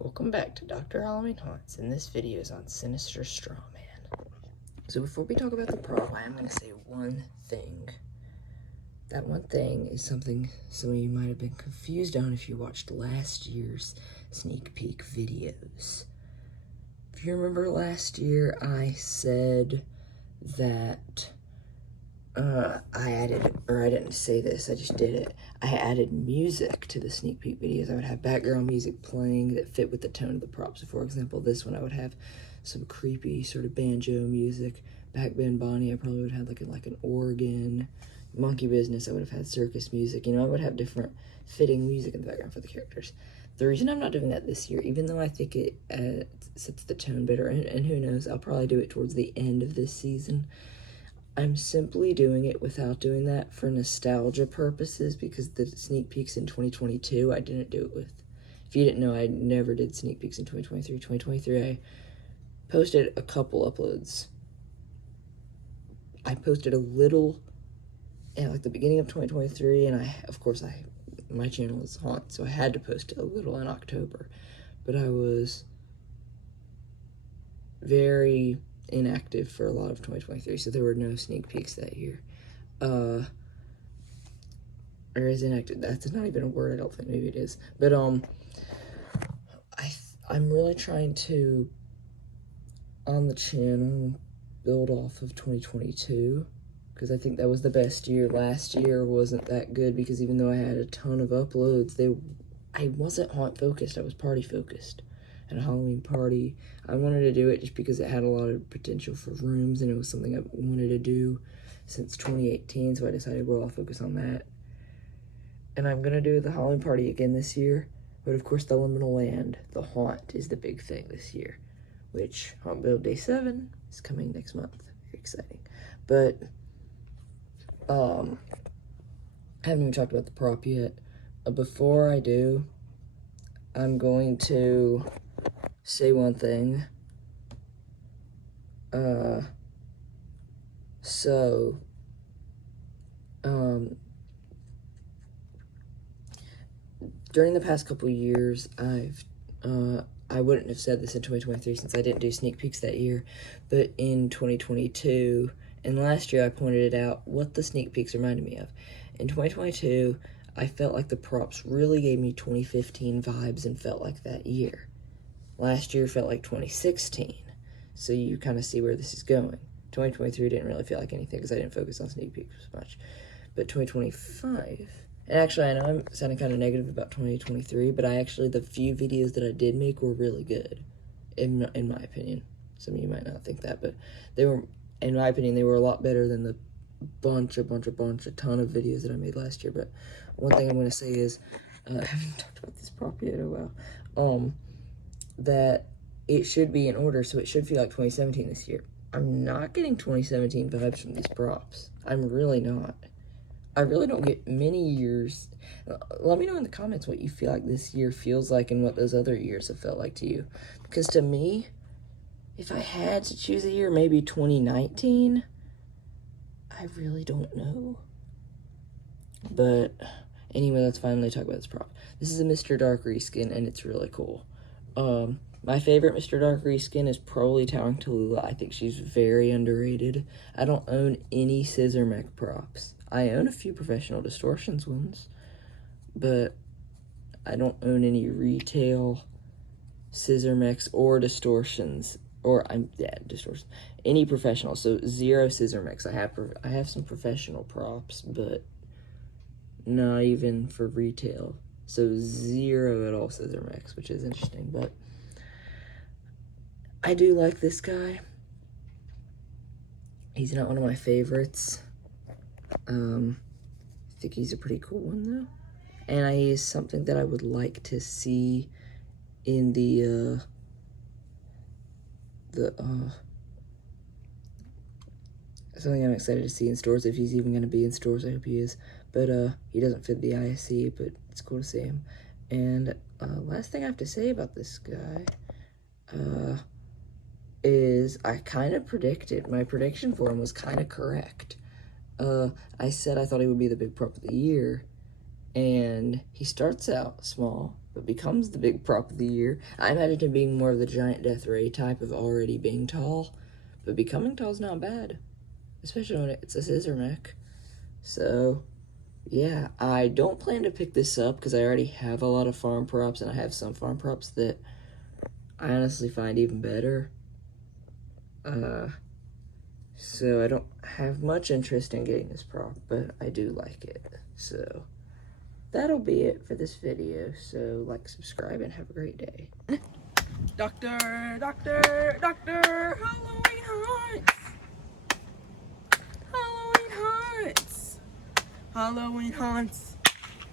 Welcome back to Dr. Halloween Haunts, and this video is on Sinister Strawman. So before we talk about the prop, I am going to say one thing. That one thing is something some of you might have been confused on if you watched last year's sneak peek videos. If you remember last year, I said that I didn't say this, I just did it. I added music to the sneak peek videos. I would have background music playing that fit with the tone of the props. So for example, this one I would have some creepy sort of banjo music. Back Ben Bonnie, I probably would have like an organ. Monkey Business, I would have had circus music. You know, I would have different fitting music in the background for the characters. The reason I'm not doing that this year, even though I think it sets the tone better, and who knows, I'll probably do it towards the end of this season, I'm simply doing it without doing that for nostalgia purposes, because the sneak peeks in 2022, I didn't do it with. If you didn't know, I never did sneak peeks in 2023. 2023, I posted a couple uploads. I posted a little at like the beginning of 2023, and my channel is Haunt, so I had to post a little in October. But I was very inactive for a lot of 2023, so there were no sneak peeks that year. Or is inactive, that's not even a word, I don't think, maybe it is. But I'm really trying to, on the channel, build off of 2022, because I think that was the best year. Last year wasn't that good, because even though I had a ton of uploads, I wasn't haunt focused, I was party focused. At a Halloween party, I wanted to do it just because it had a lot of potential for rooms, and it was something I wanted to do since 2018, so I decided, well, I'll focus on that. And I'm gonna do the Halloween party again this year, but of course the Liminal Land, the haunt, is the big thing this year, which Haunt Build Day 7 is coming next month. Very exciting. But I haven't even talked about the prop yet. Before I do, I'm going to say one thing. During the past couple years, I wouldn't have said this in 2023 since I didn't do sneak peeks that year, but in 2022 and last year I pointed it out what the sneak peeks reminded me of. In 2022, I felt like the props really gave me 2015 vibes and felt like that year. Last year felt like 2016, so you kind of see where this is going. 2023 didn't really feel like anything because I didn't focus on sneak peeks as much. But 2025, and actually I know I'm sounding kind of negative about 2023, but the few videos that I did make were really good, in my opinion. Some of you might not think that, but they were, in my opinion, they were a lot better than the a ton of videos that I made last year. But one thing I'm going to say is, I haven't talked about this prop yet, oh well, that it should be in order, so it should feel like 2017 this year. I'm not getting 2017 vibes from these props. I'm really not. I really don't get many years. Let me know in the comments what you feel like this year feels like and what those other years have felt like to you. Because to me, if I had to choose a year, maybe 2019. I really don't know. But anyway, let's finally talk about this prop. This is a Mr. Dark reskin, and it's really cool. My favorite Mr. Dark reskin is probably Towering Tallulah. I think she's very underrated. I don't own any Scissor Mech props. I own a few Professional Distortions ones, but I don't own any retail Scissor Mechs or Distortions. Distortions. Any professional, so 0 Scissor Mechs. I have some professional props, but not even for retail. So 0 at all Scissor Mechs, which is interesting, but I do like this guy. He's not one of my favorites. I think he's a pretty cool one though. And he is something that I would like to see in something I'm excited to see in stores, if he's even going to be in stores. I hope he is. But he doesn't fit the ISC, but it's cool to see him. And last thing I have to say about this guy is I kind of predicted, my prediction for him was kind of correct. I said I thought he would be the big prop of the year, and he starts out small, but becomes the big prop of the year. I imagine him being more of the giant death ray type of already being tall, but becoming tall is not bad, especially when it's a scissor mech. So, yeah, I don't plan to pick this up because I already have a lot of farm props, and I have some farm props that I honestly find even better. So I don't have much interest in getting this prop, but I do like it. So that'll be it for this video. So like, subscribe, and have a great day. Doctor, Halloween haunts! Halloween haunts! Halloween haunts!